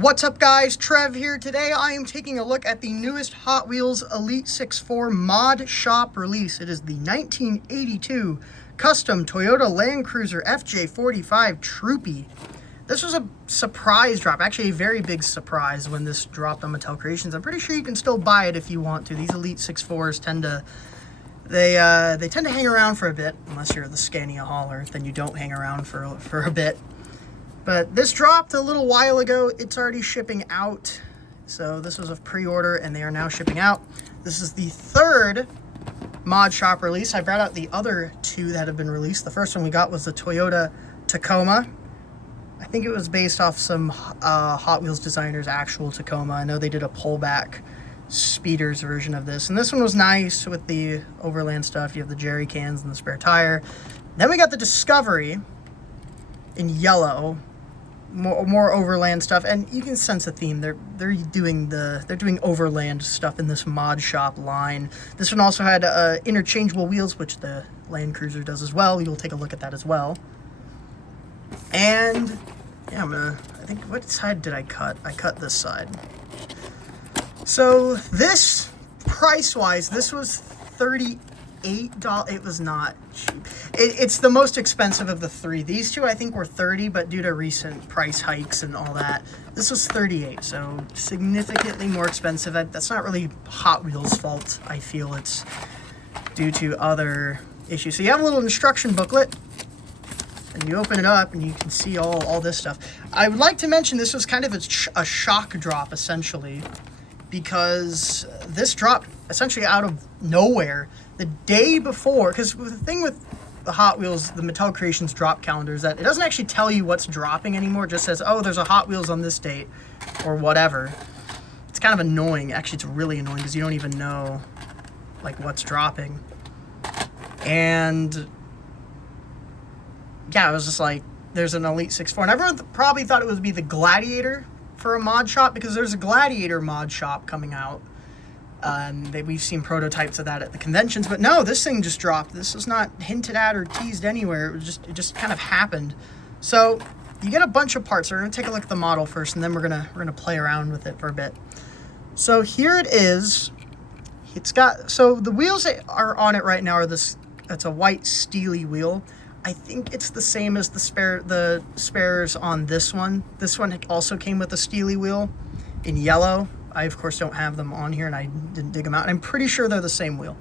What's up guys, Trev here. Today I am taking a look at the newest Hot Wheels Elite 6.4 mod shop release. It is the 1982 custom Toyota Land Cruiser FJ45 Troopy. This was a surprise drop, actually a very big surprise when this dropped on Mattel Creations. I'm pretty sure you can still buy it if you want to. These Elite 6.4s tend to hang around for a bit, unless you're the Scania hauler, then you don't hang around for a bit. But this dropped a little while ago. It's already shipping out. So this was a pre-order and they are now shipping out. This is the third mod shop release. I brought out the other two that have been released. The first one we got was the Toyota Tacoma. I think it was based off some Hot Wheels designers' actual Tacoma. I know they did a pullback speeders version of this. And this one was nice with the overland stuff. You have the jerry cans and the spare tire. Then we got the Discovery in yellow. More overland stuff, and you can sense a theme. They're doing overland stuff in this mod shop line. This one also had interchangeable wheels, which the Land Cruiser does as well. We will take a look at that as well. And yeah, I think, what side did I cut? I cut this side. So this, price-wise, this was $38. It was not cheap. It's the most expensive of the three. These two I think were $30, but due to recent price hikes and all that, this was $38. So significantly more expensive. That's not really Hot Wheels' fault. I feel it's due to other issues. So you have a little instruction booklet, and you open it up, and you can see all this stuff. I would like to mention this was kind of a shock drop essentially, because this dropped essentially out of nowhere the day before. Because the thing with the Hot Wheels, the Mattel Creations drop calendar, is that it doesn't actually tell you what's dropping anymore. It just says, oh, there's a Hot Wheels on this date or whatever. It's kind of annoying. Actually, it's really annoying because you don't even know like what's dropping. And yeah, it was just like, there's an Elite 6.4, and everyone probably thought it would be the Gladiator for a mod shop, because there's a Gladiator mod shop coming out. We've seen prototypes of that at the conventions, but no, this thing just dropped. This was not hinted at or teased anywhere. It just kind of happened. So you get a bunch of parts. So we're gonna take a look at the model first, and then we're gonna play around with it for a bit. So here it is. It's got, so the wheels that are on it right now are this. It's a white steely wheel. I think it's the same as the spares on this one. This one also came with a steely wheel in yellow. I, of course, don't have them on here, and I didn't dig them out. And I'm pretty sure they're the same wheel.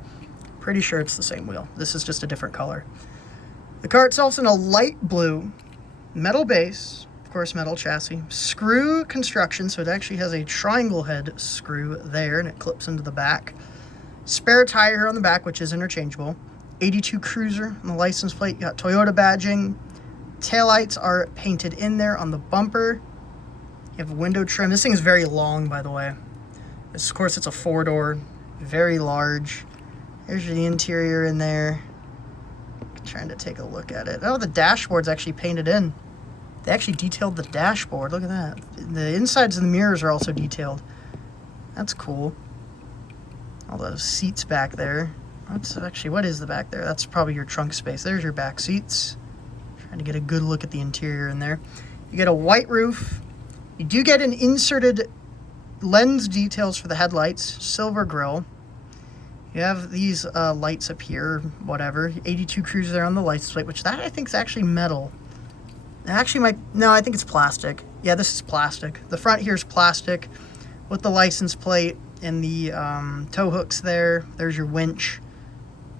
Pretty sure it's the same wheel. This is just a different color. The car itself's in a light blue, metal base, of course, metal chassis, screw construction, so it actually has a triangle head screw there, and it clips into the back. Spare tire here on the back, which is interchangeable. 82 Cruiser on the license plate. You got Toyota badging. Taillights are painted in there on the bumper. You have window trim. This thing is very long, by the way. This, of course, it's a 4-door, very large. There's the interior in there. I'm trying to take a look at it. Oh, the dashboard's actually painted in. They actually detailed the dashboard. Look at that. The insides of the mirrors are also detailed. That's cool. All those seats back there. What is the back there? That's probably your trunk space. There's your back seats. Trying to get a good look at the interior in there. You get a white roof. You do get an inserted lens details for the headlights, silver grille. You have these lights up here, whatever. 82 Cruiser there on the license plate, which that I think is actually metal. No, I think it's plastic. Yeah, this is plastic. The front here is plastic with the license plate and the tow hooks there. There's your winch.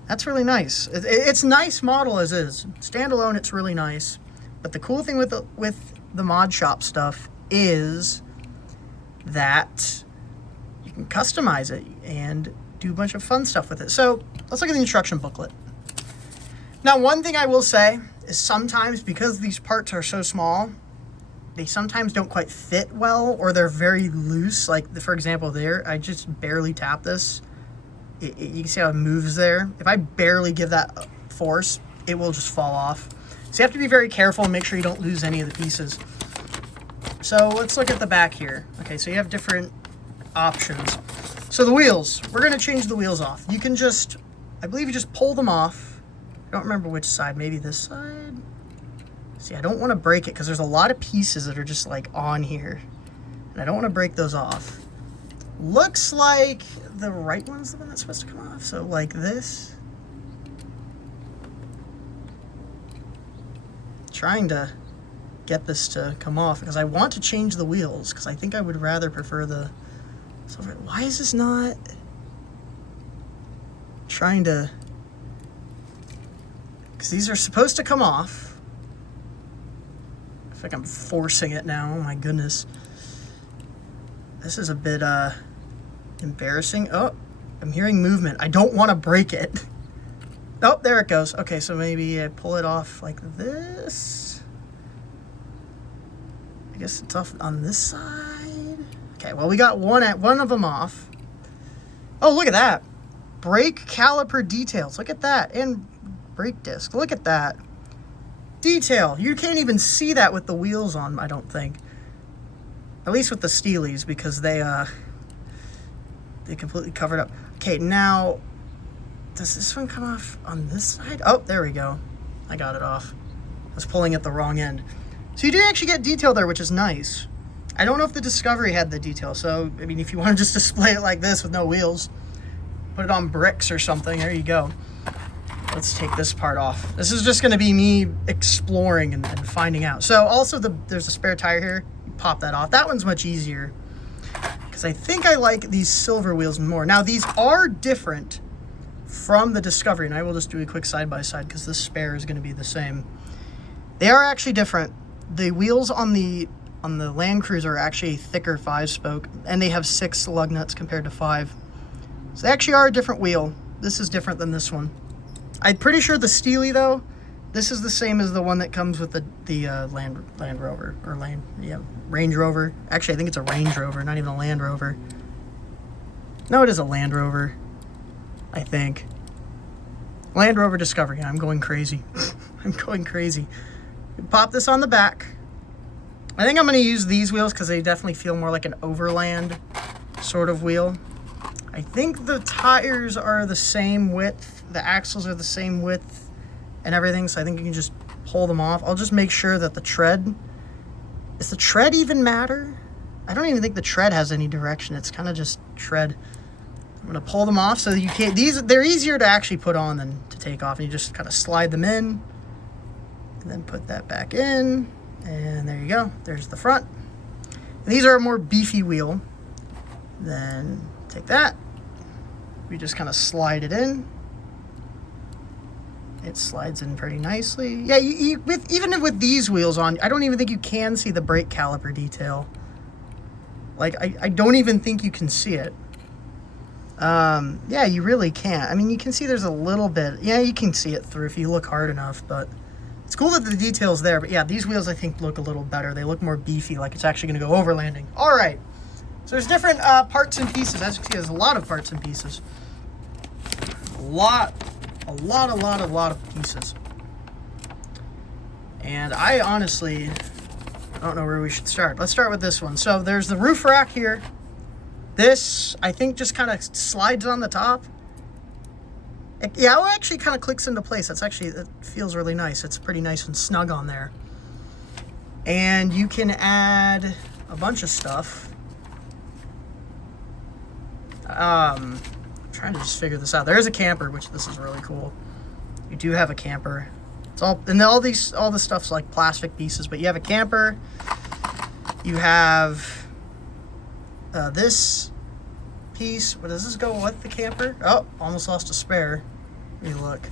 That's really nice. It's nice model as is. Standalone, it's really nice. But the cool thing with the mod shop stuff is that you can customize it and do a bunch of fun stuff with it. So let's look at the instruction booklet. Now, one thing I will say is sometimes, because these parts are so small, they sometimes don't quite fit well, or they're very loose. Like, for example, there, I just barely tap this. You can see how it moves there. If I barely give that force, it will just fall off. So you have to be very careful and make sure you don't lose any of the pieces. So let's look at the back here. Okay, so you have different options. So the wheels, we're gonna change the wheels off. You can just, I believe you just pull them off. I don't remember which side, maybe this side? See, I don't want to break it because there's a lot of pieces that are just like on here. And I don't want to break those off. Looks like the right one's the one that's supposed to come off. So like this. Trying to get this to come off because I want to change the wheels because I think I would rather prefer the silver. Why is this not trying to, because these are supposed to come off. I feel like I'm forcing it now. Oh my goodness. This is a bit embarrassing. Oh, I'm hearing movement. I don't want to break it. Oh, there it goes. Okay, so maybe I pull it off like this. I guess it's off on this side. Okay, well, we got one of them off. Oh, look at that. Brake caliper details. Look at that. And brake disc. Look at that. Detail. You can't even see that with the wheels on, I don't think. At least with the Steelies, because they completely covered up. Okay, now, does this one come off on this side? Oh, there we go. I got it off. I was pulling at the wrong end. So you do actually get detail there, which is nice. I don't know if the Discovery had the detail, so, I mean, if you want to just display it like this with no wheels, put it on bricks or something, there you go. Let's take this part off. This is just going to be me exploring and finding out. So also there's a spare tire here. You pop that off. That one's much easier because I think I like these silver wheels more. Now these are different from the Discovery, and I will just do a quick side-by-side because this spare is going to be the same. They are actually different. The wheels on the Land Cruiser are actually a thicker 5-spoke, and they have 6 lug nuts compared to 5. So they actually are a different wheel. This is different than this one. I'm pretty sure the Steely, though, this is the same as the one that comes with the Land Rover, or Range Rover. Actually, I think it's a Range Rover, not even a Land Rover. No, it is a Land Rover, I think. Land Rover Discovery. I'm going crazy. I'm going crazy. Pop this on the back. I think I'm going to use these wheels because they definitely feel more like an overland sort of wheel. I think the tires are the same width. The axles are the same width and everything, so I think you can just pull them off. I'll just make sure that the tread... Does the tread even matter? I don't even think the tread has any direction. It's kind of just tread. I'm going to pull them off so that you can't... They're easier to actually put on than to take off. And you just kind of slide them in and then put that back in. And there you go. There's the front. And these are a more beefy wheel. Then take that. We just kind of slide it in. It slides in pretty nicely. Yeah, even with these wheels on, I don't even think you can see the brake caliper detail. Like, I don't even think you can see it. Yeah, you really can't. I mean, you can see there's a little bit. Yeah, you can see it through if you look hard enough, but it's cool that the detail's there. But yeah, these wheels, I think, look a little better. They look more beefy, like it's actually going to go overlanding. All right. So there's different parts and pieces. As you can see, there's a lot of parts and pieces. A lot of pieces. And I honestly don't know where we should start. Let's start with this one. So there's the roof rack here. This, I think, just kind of slides on the top. It actually kind of clicks into place. It feels really nice. It's pretty nice and snug on there. And you can add a bunch of stuff. I'm trying to just figure this out. There is a camper, which this is really cool. You do have a camper. It's all, and all the stuff's like plastic pieces, but you have a camper. You have this piece. What does this go with the camper? Oh, almost lost a spare. Let me look.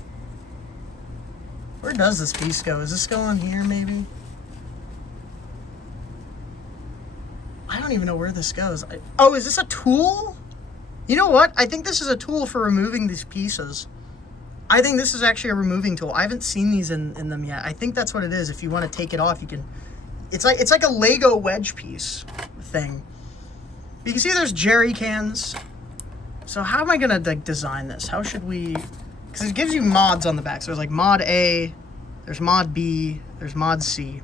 Where does this piece go? Is this going here maybe? I don't even know where this goes. Oh, is this a tool? You know what? I think this is a tool for removing these pieces. I think this is actually a removing tool. I haven't seen these in them yet. I think that's what it is. If you want to take it off, you can. It's like a Lego wedge piece thing. You can see there's jerry cans. So how am I gonna design this? How should we? Because it gives you mods on the back. So there's like mod A, there's mod B, there's mod C. You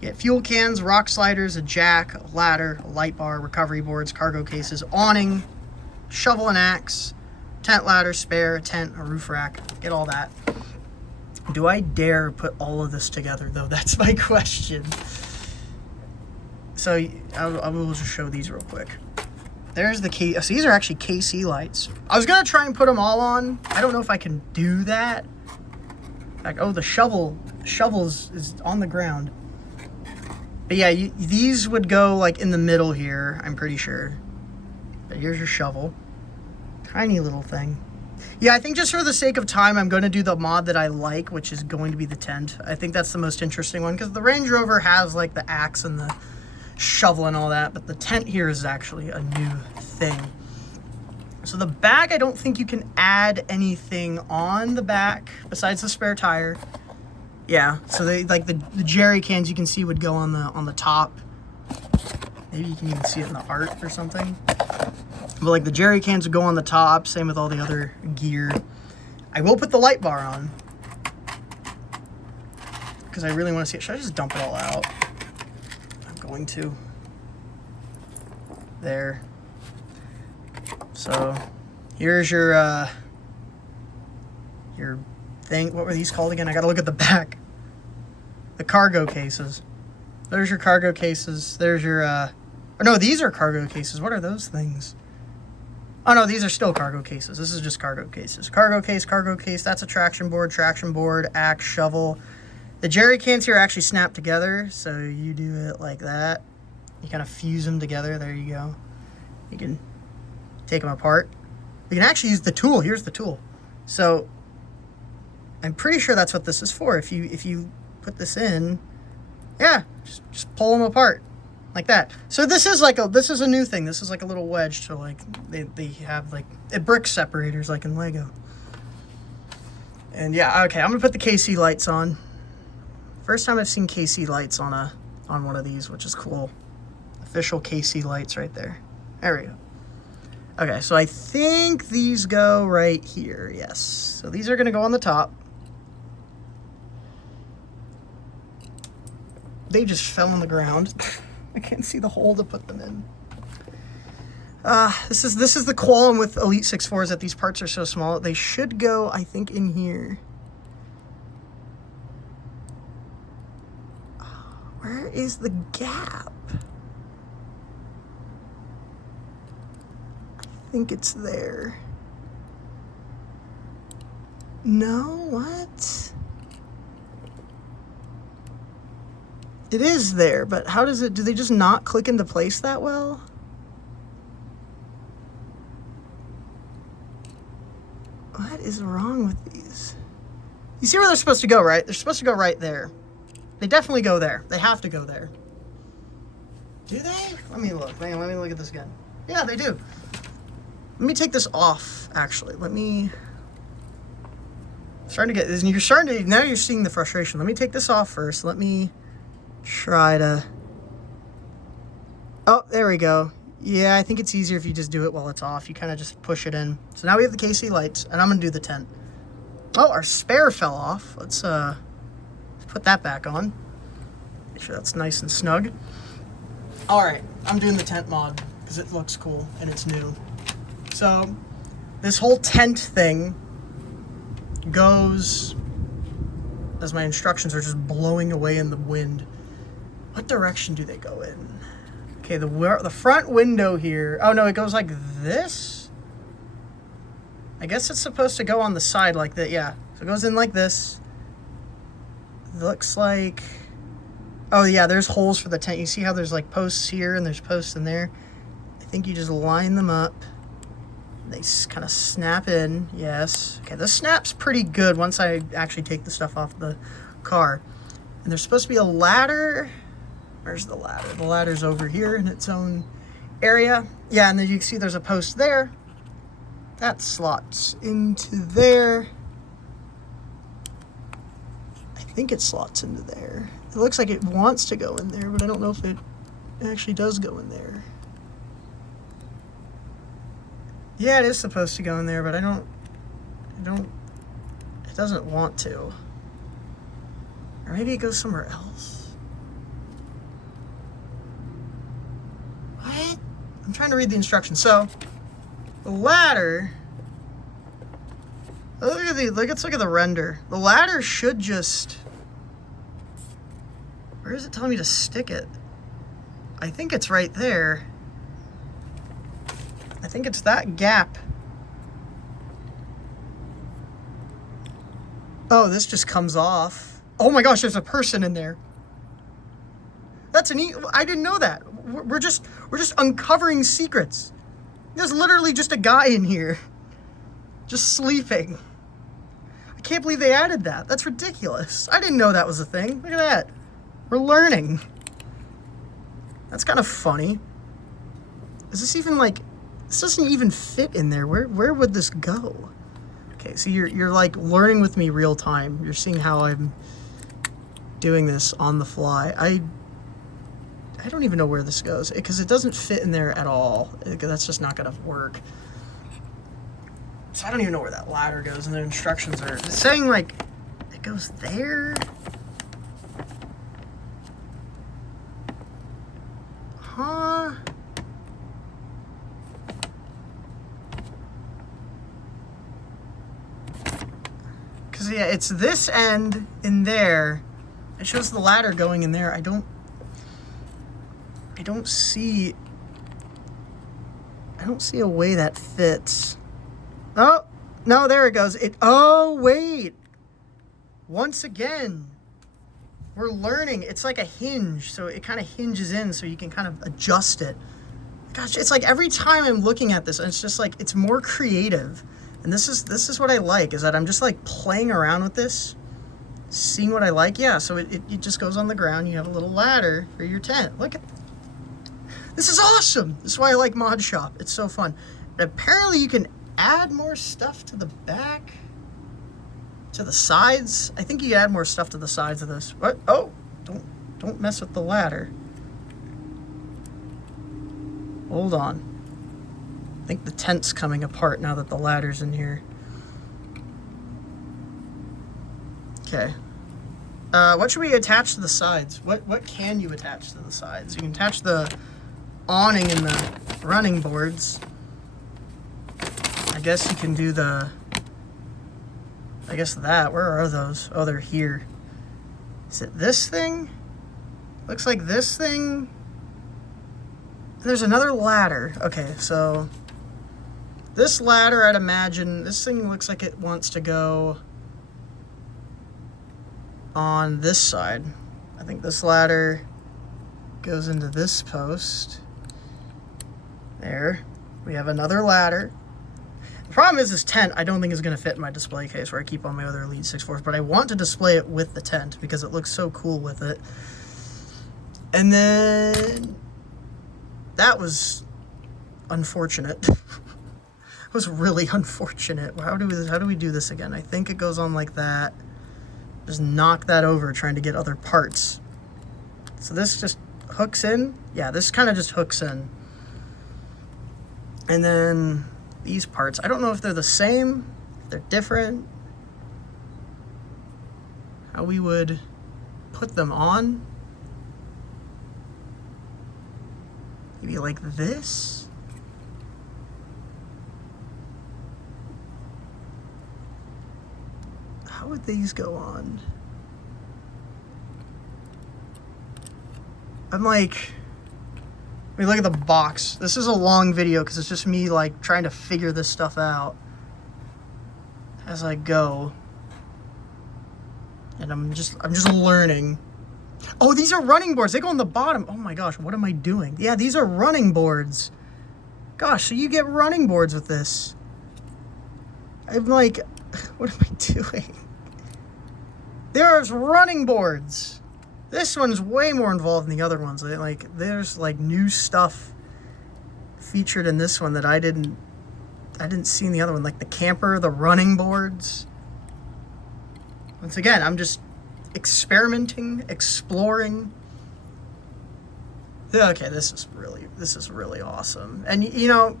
get fuel cans, rock sliders, a jack, a ladder, a light bar, recovery boards, cargo cases, awning, shovel and axe, tent ladder, spare, tent, a roof rack. Get all that. Do I dare put all of this together though? That's my question. So I will just show these real quick. There's the key. So these are actually KC lights. I was gonna try and put them all on. I don't know if I can do that. Like, oh, the shovel is on the ground. But yeah, these would go like in the middle here, I'm pretty sure. But here's your shovel. Tiny little thing. Yeah, I think just for the sake of time, I'm going to do the mod that I like, which is going to be the tent. I think that's the most interesting one, because the Range Rover has like the axe and the shovel and all that, but the tent here is actually a new thing. So the back, I don't think you can add anything on the back besides the spare tire. Yeah, so they like the jerry cans you can see would go on the top. Maybe you can even see it in the art or something. But like the jerry cans would go on the top, same with all the other gear. I will put the light bar on because I really want to see it. Should I just dump it all out? Going to there. So here's your thing. What were these called again? I gotta look at the back. The cargo cases. There's your cargo cases. There's your or no, these are cargo cases. What are those things? Oh no, these are still cargo cases. This is just cargo cases. Cargo case, that's a traction board, axe, shovel. The jerry cans here actually snap together, so you do it like that. You kind of fuse them together. There you go. You can take them apart. You can actually use the tool. Here's the tool. So I'm pretty sure that's what this is for. If you put this in, yeah, just pull them apart like that. So this is a new thing. This is like a little wedge to like they have like brick separators like in Lego. And yeah, okay, I'm gonna put the KC lights on. First time I've seen KC lights on one of these, which is cool. Official KC lights right there. There we go. Okay, so I think these go right here. Yes. So these are going to go on the top. They just fell on the ground. I can't see the hole to put them in. This is the qualm with Elite 6.4s that these parts are so small. They should go, I think, in here. Where is the gap? I think it's there. No, what? It is there, but how does it, do they just not click into place that well? What is wrong with these? You see where they're supposed to go, right? They're supposed to go right there. They definitely go there. They have to go there. Do they? Let me look. Hang on, let me look at this again. Yeah, they do. Let me take this off, actually. Let me... Starting to get... You're starting to... Now you're seeing the frustration. Let me take this off first. Let me try to... Oh, there we go. Yeah, I think it's easier if you just do it while it's off. You kind of just push it in. So now we have the KC lights, and I'm going to do the tent. Oh, our spare fell off. Let's put that back on. Make sure that's nice and snug. All right, I'm doing the tent mod because it looks cool and it's new. So this whole tent thing goes as my instructions are just blowing away in the wind. What direction do they go in? Okay, the front window here. Oh no, it goes like this. I guess it's supposed to go on the side like that. Yeah, so it goes in like this. It looks like... Oh yeah, there's holes for the tent. You see how there's like posts here and there's posts in there? I think you just line them up. They kind of snap in. Yes. Okay, this snap's pretty good once I actually take the stuff off the car. And there's supposed to be a ladder. Where's the ladder? The ladder's over here in its own area. Yeah, and then you can see there's a post there. That slots into there. I think it slots into there. It looks like it wants to go in there, but I don't know if it actually does go in there. Yeah, it is supposed to go in there, but it doesn't want to. Or maybe it goes somewhere else. What? I'm trying to read the instructions. So, the ladder... Let's look at the render. The ladder should just... Where is it telling me to stick it? I think it's right there. I think it's that gap. Oh, this just comes off. Oh my gosh, there's a person in there. That's an I didn't know that. We're just uncovering secrets. There's literally just a guy in here. Just sleeping. I can't believe they added that. That's ridiculous. I didn't know that was a thing. Look at that. We're learning. That's kind of funny. Is this even like... This doesn't even fit in there. Where would this go? Okay, so you're like learning with me real time. You're seeing how I'm doing this on the fly. I don't even know where this goes because it doesn't fit in there at all. That's just not gonna work. So I don't even know where that ladder goes, and the instructions are saying like it goes there. Huh? Because yeah, it's this end in there. It shows the ladder going in there. I don't see a way that fits. Oh, no, there it goes. Oh, wait. Once again, we're learning. It's like a hinge, so it kind of hinges in so you can kind of adjust it. Gosh, it's like every time I'm looking at this, it's just like, it's more creative. And this is what I like, is that I'm just like playing around with this, seeing what I like. Yeah, so it just goes on the ground. You have a little ladder for your tent. Look at this is awesome. This is why I like Mod Shop. It's so fun. And apparently you can add more stuff to the back, to the sides. I think you can add more stuff to the sides of this. What? Oh, don't mess with the ladder. Hold on. I think the tent's coming apart now that the ladder's in here. Okay. What should we attach to the sides? What can you attach to the sides? You can attach the awning and the running boards. I guess you can do the... I guess that. Where are those? Oh, they're here. Is it this thing? Looks like this thing. There's another ladder. Okay, so... This ladder, I'd imagine, this thing looks like it wants to go on this side. I think this ladder goes into this post. There. We have another ladder. The problem is this tent, I don't think is going to fit in my display case where I keep all my other Elite 6.4s, but I want to display it with the tent because it looks so cool with it. And then... That was unfortunate. It was really unfortunate. How do we do this again? I think it goes on like that. Just knock that over trying to get other parts. So this just hooks in. Yeah, this kind of just hooks in. And then these parts, I don't know if they're the same, if they're different. How we would put them on. Maybe like this. How would these go on? I'm like, I mean, look at the box. This is a long video because it's just me like trying to figure this stuff out as I go. And I'm just learning. Oh, these are running boards. They go on the bottom. Oh my gosh, what am I doing? Yeah, these are running boards. Gosh, so you get running boards with this. I'm like, what am I doing? There's running boards. This one's way more involved than the other ones. There's like new stuff featured in this one that I didn't see in the other one, like the camper, the running boards. Once again, I'm just experimenting, exploring. Okay, this is really awesome. And you know,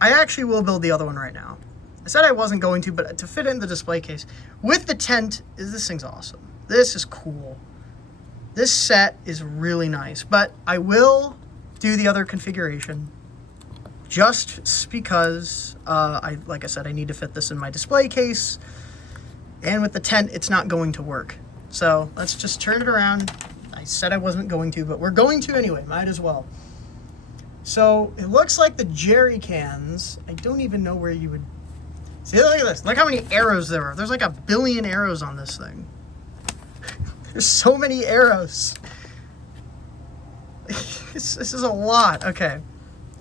I actually will build the other one right now. I said I wasn't going to, but to fit in the display case with the tent, this thing's awesome. This is cool. This set is really nice, but I will do the other configuration just because like I said, I need to fit this in my display case, and with the tent, it's not going to work. So let's just turn it around. I said I wasn't going to, but we're going to anyway. Might as well. So it looks like the jerry cans. I don't even know where you would... See, look at this. Look how many arrows there are. There's like 1 billion arrows on this thing. There's so many arrows. This is a lot. Okay.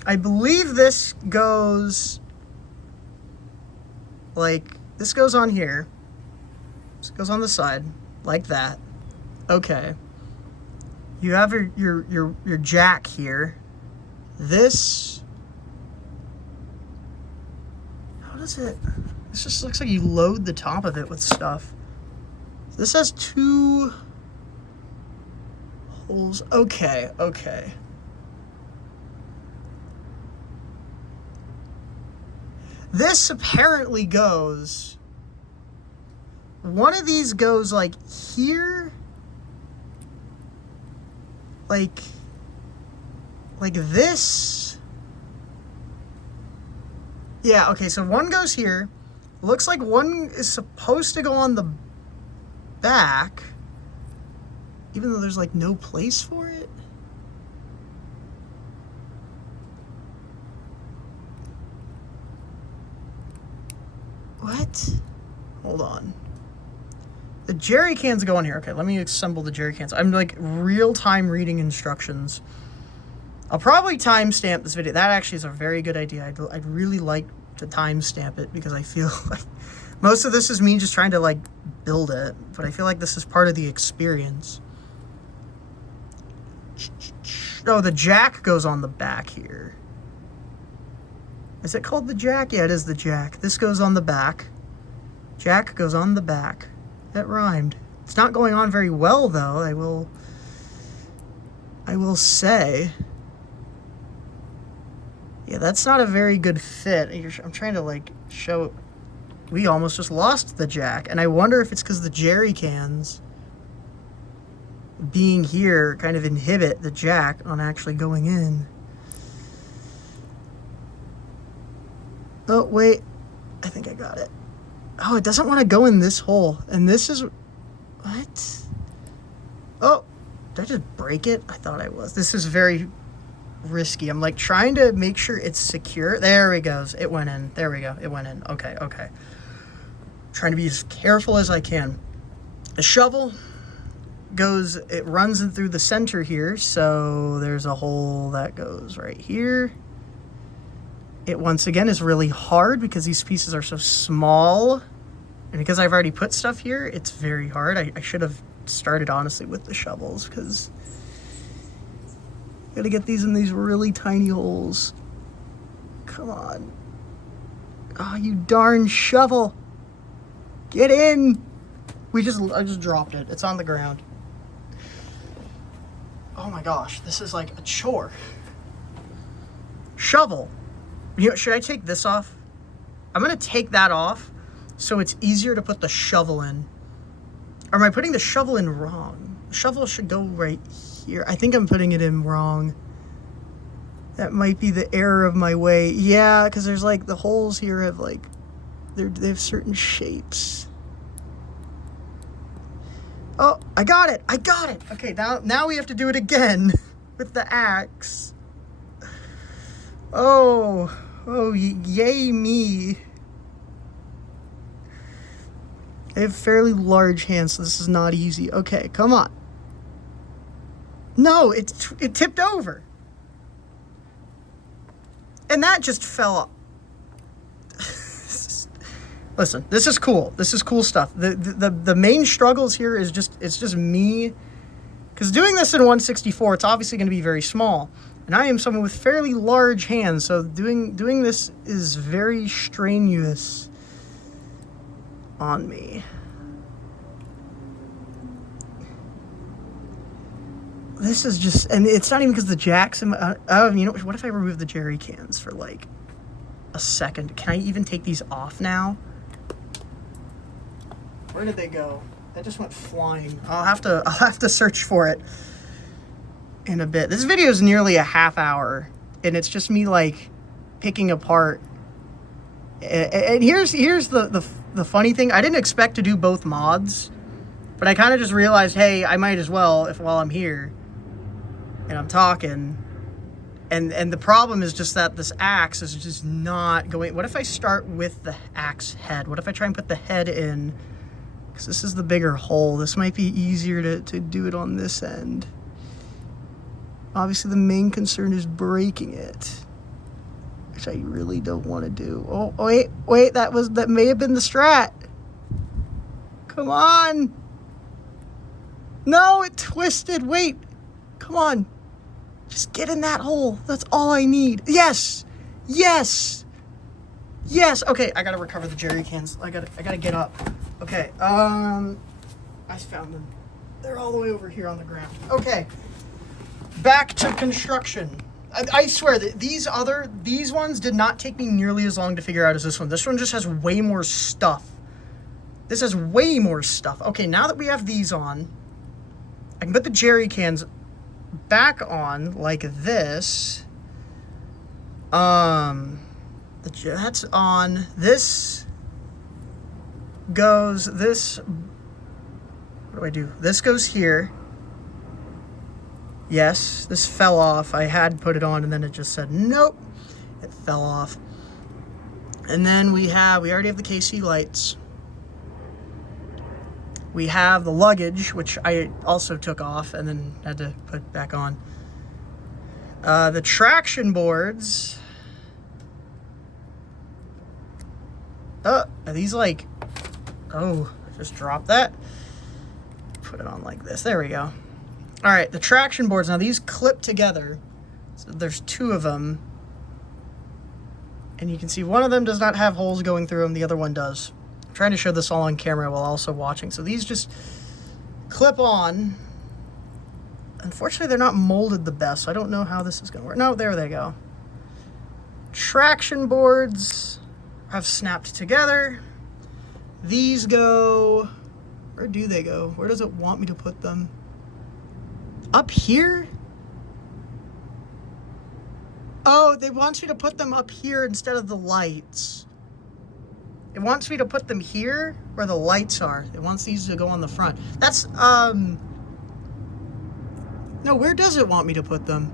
I believe this goes... Like, this goes on here. This goes on the side. Like that. Okay. You have your jack here. This... How does it... This just looks like you load the top of it with stuff. This has 2 holes. Okay, okay. This apparently goes... One of these goes like here. Like this. Yeah, okay, so one goes here. Looks like one is supposed to go on the back, even though there's like no place for it. What? Hold on. The jerry cans go on here. Okay, let me assemble the jerry cans. I'm like real-time reading instructions. I'll probably timestamp this video. That actually is a very good idea. I'd really like to timestamp it because I feel like most of this is me just trying to like build it, but I feel like this is part of the experience. Oh, the jack goes on the back here. Is it called the jack? Yeah, it is the jack. This goes on the back. Jack goes on the back. That rhymed. It's not going on very well though, I will say. Yeah, that's not a very good fit. I'm trying to like show... We almost just lost the jack. And I wonder if it's because the jerry cans being here kind of inhibit the jack on actually going in. Oh, wait. I think I got it. Oh, it doesn't want to go in this hole. And this is... What? Oh, did I just break it? I thought I was. This is very... risky. I'm like trying to make sure it's secure. There it goes. It went in. There we go. It went in. Okay, okay. Trying to be as careful as I can. The shovel goes, it runs in through the center here, so there's a hole that goes right here. It once again is really hard because these pieces are so small, and because I've already put stuff here, it's very hard. I should have started honestly with the shovels because gotta get these in these really tiny holes. Come on. Oh, you darn shovel. Get in. I just dropped it. It's on the ground. Oh my gosh, this is like a chore. Shovel. You know, should I take this off? I'm gonna take that off so it's easier to put the shovel in. Or am I putting the shovel in wrong? The shovel should go right here. I think I'm putting it in wrong. That might be the error of my way. Yeah, because there's like the holes here have like they have certain shapes. Oh, I got it. I got it. Okay, now we have to do it again with the axe. Oh, yay me. I have fairly large hands, so this is not easy. Okay, come on. No, it tipped over. And that just fell up. Listen, this is cool. This is cool stuff. The main struggles here is it's just me. Because doing this in 164, it's obviously going to be very small. And I am someone with fairly large hands, so doing this is very strenuous on me. This is just, and it's not even because the jacks, you know, what if I remove the jerry cans for like a second? Can I even take these off now? Where did they go? That just went flying. I'll have to search for it in a bit. This video is nearly a half hour, and it's just me like picking apart. And here's the funny thing. I didn't expect to do both mods But I kind of just realized, hey, I might as well, if while I'm here and I'm talking. And the problem is just that this axe is just not going. What if I start with the axe head? What if I try and put the head in? Because this is the bigger hole. This might be easier to do it on this end. Obviously, the main concern is breaking it, which I really don't want to do. Oh, wait, that may have been the strat. Come on. No, it twisted. Wait, come on. Just get in that hole. That's all I need. Yes, yes, yes. Okay, I gotta recover the jerry cans. I gotta get up. Okay, I found them. They're all the way over here on the ground. Okay, back to construction. I swear that these ones did not take me nearly as long to figure out as this one. This one just has way more stuff. This has way more stuff. Okay, now that we have these on, I can put the jerry cans back on like this. That's on. This goes, what do? This goes here. Yes, this fell off. I had put it on and then it just said nope. It fell off. And then we already have the KC lights. We have the luggage, which I also took off and then had to put back on. The traction boards. Are these like... Oh, just drop that. Put it on like this. There we go. All right, the traction boards. Now, these clip together. So there's two of them. And you can see one of them does not have holes going through them. The other one does. I'm trying to show this all on camera while also watching. So these just clip on. Unfortunately, they're not molded the best, so I don't know how this is going to work. No, there they go. Traction boards have snapped together. These go... Where do they go? Where does it want me to put them? Up here? Oh, they want me to put them up here instead of the lights. It wants me to put them here where the lights are. It wants these to go on the front. That's, No, where does it want me to put them?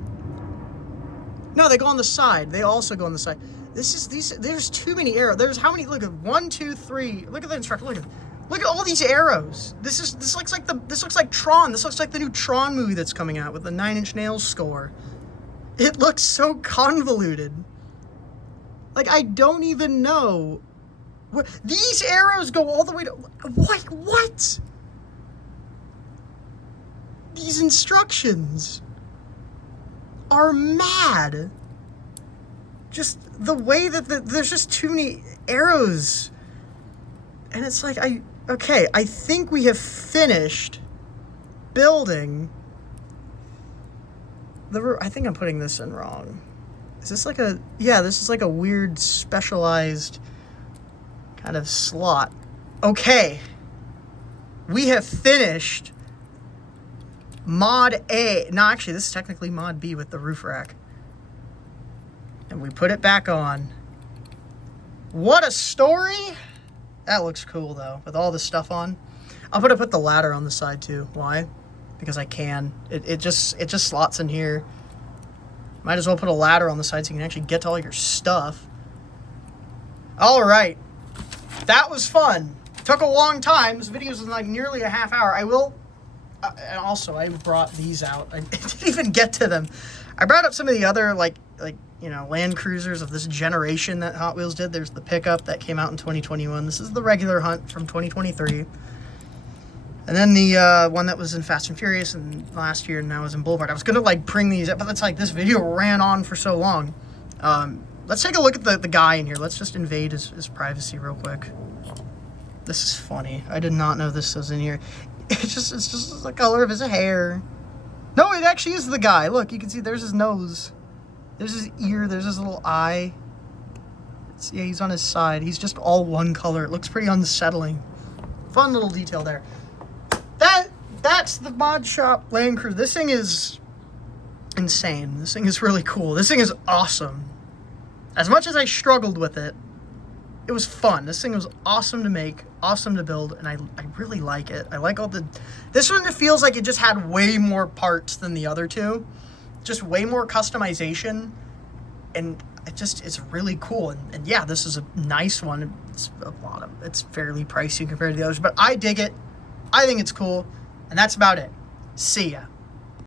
No, they go on the side. They also go on the side. There's too many arrows. There's how many? Look at 1, 2, 3. Look at the instructor. Look at all these arrows. This looks like Tron. This looks like the new Tron movie that's coming out with the 9 Inch Nails score. It looks so convoluted. Like, I don't even know. These arrows go all the way to... What? These instructions are mad. Just the way that there's just too many arrows. And it's like, I think we have finished building the roof. I think I'm putting this in wrong. Is this like a... Yeah, this is like a weird specialized kind of slot. Okay. We have finished Mod A. No, actually, this is technically Mod B with the roof rack. And we put it back on. What a story! That looks cool, though, with all the stuff on. I'm going to put the ladder on the side, too. Why? Because I can. It just slots in here. Might as well put a ladder on the side so you can actually get to all your stuff. All right. That was fun. Took a long time. This video was like nearly a half hour. I will... and also, I brought these out. I didn't even get to them. I brought up some of the other, like Land Cruisers of this generation that Hot Wheels did. There's the pickup that came out in 2021. This is the regular Hunt from 2023. And then the one that was in Fast and Furious and last year and now is in Boulevard. I was going to, bring these up, but it's like this video ran on for so long. Let's take a look at the guy in here. Let's just invade his privacy real quick. This is funny. I did not know this was in here. It's just the color of his hair. No, it actually is the guy. Look, you can see there's his nose. There's his ear. There's his little eye. Yeah, he's on his side. He's just all one color. It looks pretty unsettling. Fun little detail there. That's the Mod Shop Land Cruiser. This thing is insane. This thing is really cool. This thing is awesome. As much as I struggled with it, it was fun. This thing was awesome to make, awesome to build, and I really like it. I like all the... This one, it feels like it just had way more parts than the other two. Just way more customization, and it's really cool. And yeah, this is a nice one. It's fairly pricey compared to the others, but I dig it. I think it's cool, and that's about it. See ya.